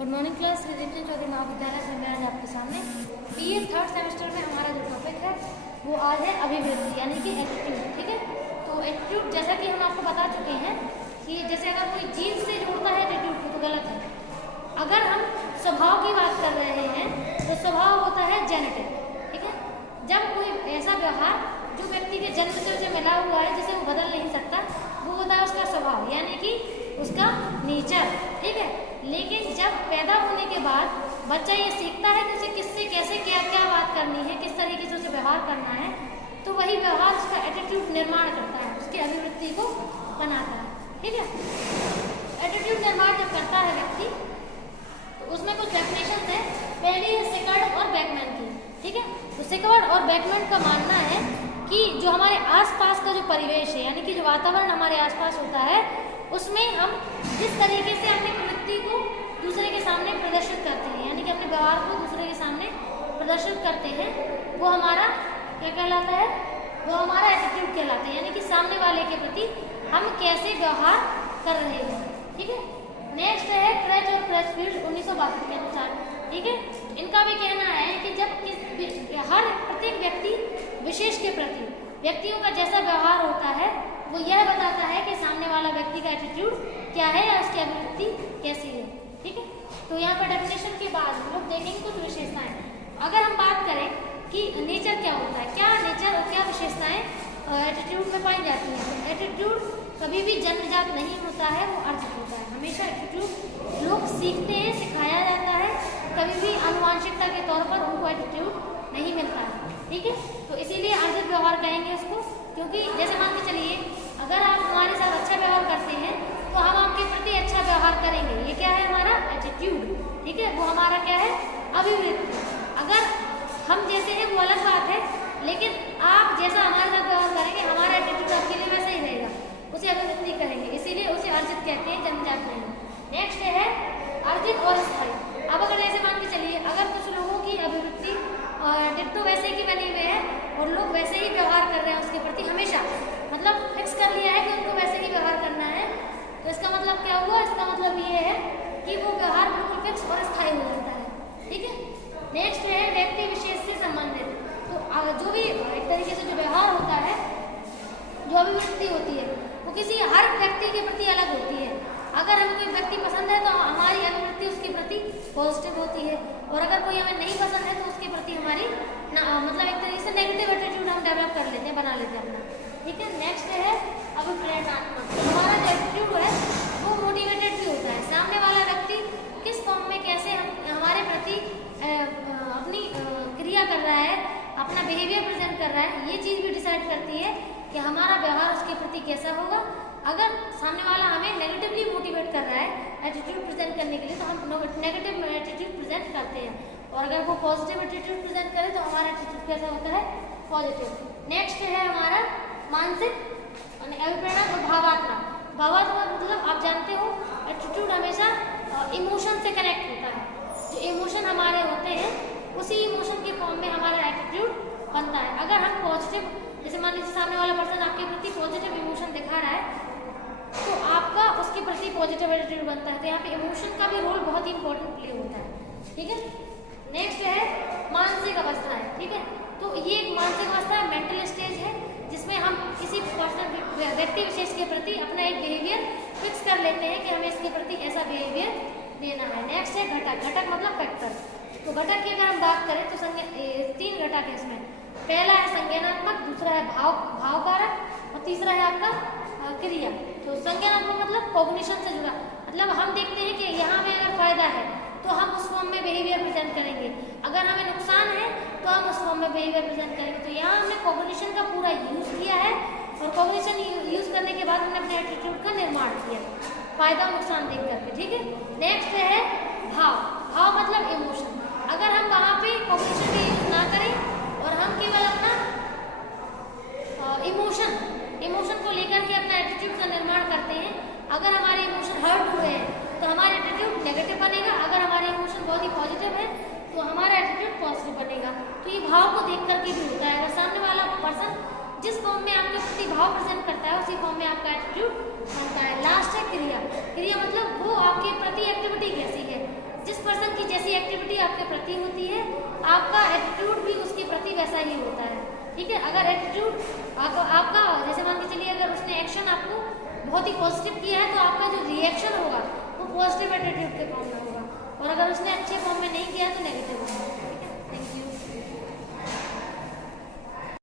Good morning class. रिदीप्शन चौधरी महाविद्यालय से मैं आज आपके सामने बीए थर्ड सेमेस्टर में हमारा जो टॉपिक है वो आज है अभिवृत्ति यानी कि एटीट्यूड। ठीक है, तो एटीट्यूड जैसा कि हम आपको बता चुके हैं कि जैसे अगर कोई जीन से जोड़ता है एटीट्यूड को तो गलत है। अगर हम स्वभाव की बात कर रहे हैं तो स्वभाव होता है जेनेटिक। ठीक है, जब कोई ऐसा व्यवहार जो व्यक्ति के जन्म से उसे मिला हुआ है जिसे वो बदल नहीं सकता वो होता है उसका स्वभाव यानी कि उसका नेचर। ठीक है, लेकिन जब पैदा होने के बाद बच्चा ये सीखता है कि उसे किससे कैसे क्या क्या बात करनी है, किस तरीके से उसे व्यवहार करना है, तो वही व्यवहार उसका एटीट्यूड निर्माण करता है, उसकी अभिवृत्ति को बनाता है। ठीक है, एटीट्यूड निर्माण जब करता है व्यक्ति तो उसमें कुछ डेफिनेशन है। पहली है सिकर्ड और बैकमैन की। ठीक है, तो सिकर्ड और बैकमैन का मानना है कि जो हमारे आसपास का जो परिवेश है यानी कि जो वातावरण हमारे आसपास होता है उसमें हम जिस तरीके से अपनी प्रवृत्ति को दूसरे के सामने प्रदर्शित करते हैं यानी कि अपने व्यवहार को दूसरे के सामने प्रदर्शित करते हैं वो हमारा क्या कहलाता है, वो हमारा एटीट्यूड कहलाता है यानी कि सामने वाले के प्रति हम कैसे व्यवहार कर रहे हैं। ठीक है, नेक्स्ट है क्रेच और क्रेचफील्ड 1962 के अनुसार। ठीक है, इनका भी कहना है कि जब हर प्रत्येक व्यक्ति विशेष के प्रति व्यक्तियों का जैसा व्यवहार होता है वो यह बताता है कि सामने वाला व्यक्ति का एटीट्यूड क्या है या उसकी अभिवृत्ति कैसी है। ठीक है, तो यहाँ पर डेफिनेशन के बाद हम लोग देखेंगे कुछ विशेषताएं। अगर हम बात करें कि नेचर क्या होता है, क्या नेचर और क्या विशेषताएं एटीट्यूड में पाई जाती हैं, तो एटीट्यूड कभी भी जन्मजात नहीं होता है, वो अर्जित होता है। हमेशा एटीट्यूड लोग सीखते हैं, सिखाया जाता है, कभी भी आनुवांशिकता के तौर पर उनको एटीट्यूड नहीं मिलता है। ठीक है, तो इसीलिए अर्जित व्यवहार कहेंगे उसको, क्योंकि जैसे मान के चलिए अगर आप हमारे साथ अच्छा व्यवहार करते हैं तो हम आपके प्रति अच्छा व्यवहार करेंगे, ये क्या है हमारा एटीट्यूड। ठीक है, वो हमारा क्या है अभिवृत्ति। अगर हम जैसे हैं वो अलग बात है, लेकिन आप जैसा हमारे साथ व्यवहार करेंगे हमारा एटीट्यूड आपके लिए वैसा ही रहेगा, उसे अभिवृत्ति कहेंगे, इसीलिए उसे अर्जित कहते हैं, जन्मजात नहीं। नेक्स्ट है अर्जित और स्थायी। अब अगर ऐसे मान के चलिए अगर कुछ लोगों की अभिवृत्ति डिट्टो वैसे की बनी हुई है और लोग वैसे ही व्यवहार कर रहे हैं उसके प्रति हमेशा, मतलब फिक्स कर लिया है कि उनको वैसे ही व्यवहार करना है, तो इसका मतलब क्या हुआ, इसका मतलब ये है कि वो व्यवहार बिल्कुल फिक्स और स्थायी हो जाता है। ठीक है, नेक्स्ट है व्यक्ति विशेष से संबंधित। तो जो भी एक तरीके से जो व्यवहार होता है, जो अभिवृत्ति होती है वो किसी हर व्यक्ति के प्रति अलग होती है। अगर हमें कोई व्यक्ति पसंद है तो हमारी अभिवृत्ति उसके प्रति पॉजिटिव होती है, और अगर कोई हमें नहीं पसंद है तो उसके प्रति हमारी मतलब एक तरीके से नेगेटिव एटीट्यूड हम डेवलप कर लेते हैं, बना लेते हैं अपना। ठीक है, नेक्स्ट है अभिप्रेरणात्मक। हमारा जो एटीट्यूड है वो मोटिवेटेड भी होता है, सामने वाला व्यक्ति किस फॉर्म में कैसे हमारे प्रति अपनी क्रिया कर रहा है, अपना बिहेवियर प्रेजेंट कर रहा है, ये चीज़ भी डिसाइड करती है कि हमारा व्यवहार उसके प्रति कैसा होगा। अगर सामने वाला हमें नेगेटिवली मोटिवेट कर रहा है एटीट्यूड प्रेजेंट करने के लिए तो हम नेगेटिव एटीट्यूड प्रेजेंट करते हैं, और अगर वो पॉजिटिव एटीट्यूड प्रेजेंट करे तो हमारा एटीट्यूड कैसा होता है, पॉजिटिव। नेक्स्ट है हमारा मानसिक अभिप्रेरणा और भावात्मक। भावात्मक मतलब आप जानते हो एटीट्यूड हमेशा इमोशन से कनेक्ट होता है, जो इमोशन हमारे होते हैं उसी इमोशन के फॉर्म में हमारा एटीट्यूड बनता है। अगर हम पॉजिटिव, जैसे मान लीजिए सामने वाला पर्सन आपके प्रति पॉजिटिव इमोशन दिखा रहा है तो आपका उसके प्रति पॉजिटिव एटीट्यूड बनता है, तो यहाँ पे इमोशन का भी रोल बहुत ही इंपॉर्टेंट प्ले होता है। ठीक है, नेक्स्ट है मानसिक अवस्थाएं। ठीक है, तो ये एक मानसिक अवस्था मेंटल स्टेज है जिसमें हम किसी पर्सन व्यक्ति विशेष के प्रति अपना एक बिहेवियर फिक्स कर लेते हैं कि हमें इसके प्रति ऐसा बिहेवियर देना है। नेक्स्ट है घटक। घटक मतलब फैक्टर। तो घटक की अगर हम बात करें तो 3 घटक है इसमें। पहला है संज्ञानात्मक, दूसरा है भाव कारक और तीसरा है आपका क्रिया। तो संज्ञानात्मक मतलब कॉग्निशन से जुड़ा, मतलब हम देखते हैं कि यहाँ में अगर फायदा है तो हम उस फॉर्म में बिहेवियर प्रेजेंट करेंगे, अगर हमें नुकसान है तो हम उस फॉर्म में बिहेवियर प्रेजेंट करेंगे। तो यहाँ हमने कॉग्निशन का पूरा यूज किया है और कॉग्निशन यूज करने के बाद हमने अपने एटीट्यूड का निर्माण किया फायदा और नुकसान देख करके। ठीक है, नेक्स्ट है भाव। भाव मतलब इमोशन। अगर हम वहाँ पे कॉग्निशन का यूज ना करें और हम केवल अपना इमोशन को लेकर के अपना एटीट्यूड का निर्माण करते हैं, अगर हमारे इमोशन हर्ट हुए हैं तो हमारा एटीट्यूड नेगेटिव बनेगा, अगर हमारे इमोशन बहुत ही पॉजिटिव है तो हमारा एटीट्यूड पॉजिटिव बनेगा। तो ये भाव को देख करके भी होता है, अगर सामने वाला पर्सन जिस फॉर्म में आपके प्रति भाव प्रेजेंट करता है उसी फॉर्म में आपका एटीट्यूड बनता है। लास्ट है क्रिया। क्रिया मतलब वो आपके प्रति एक्टिविटी कैसी है, जिस आपका एटीट्यूड भी उसके प्रति वैसा ही होता है। ठीक है, अगर एटीट्यूड आपका जैसे मान के चलिए अगर उसने एक्शन आपको बहुत ही पॉजिटिव किया है तो आपका जो रिएक्शन होगा वो पॉजिटिव एटीट्यूड के फॉर्म में होगा।